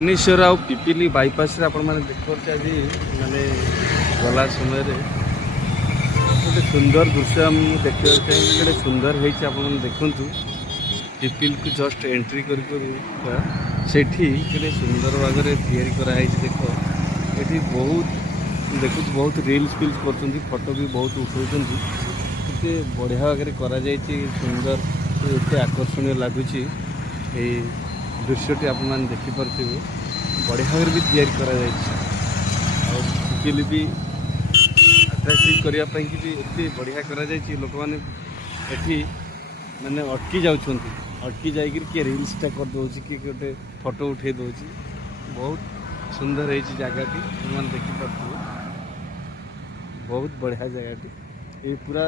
भुवनेश्वर आ Pipili bypass रे आपण माने देखते आज माने गला समय गोटे सुंदर दृश्य देखा गोटे सुंदर होती आप देखु पिपिल को जस्ट एंट्री सेठी के सुंदर भाग में तैयारी कराई देख ये बहुत देखु बहुत रील्स फिल्स कर फोटो भी बहुत उठाते बढ़िया भाग में सुंदर एत आकर्षणीय लगुच दृश्यटी आप देखिपे बढ़िया भाव भी तैयारी पिपिल भी अट्राक्टिव करने भी एत बढ़िया लोक मैंने माने अटकी अटकी जाकि किए रील्सटा करदे कि गोटे फोटो उठे दौर बहुत सुंदर है जगहटी मैंने देखिपे बहुत बढ़िया जगहटी ये पूरा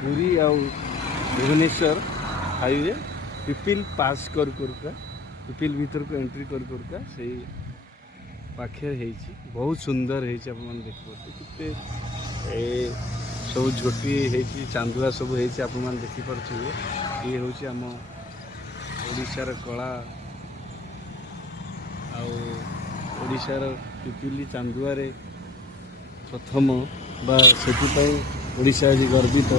पुरी आ भुवनेश्वर हाईवे पिपिल पास करुका पिपिल भीतर को एंट्री करुका से पाखे बहुत सुंदर है देखते सब झोटी है चांदुआ सब है देखिपे ये हूँ आम ओडिशार कला आशार पिपिली चांदुआ प्रथम बा से ओडिशा आज गर्वित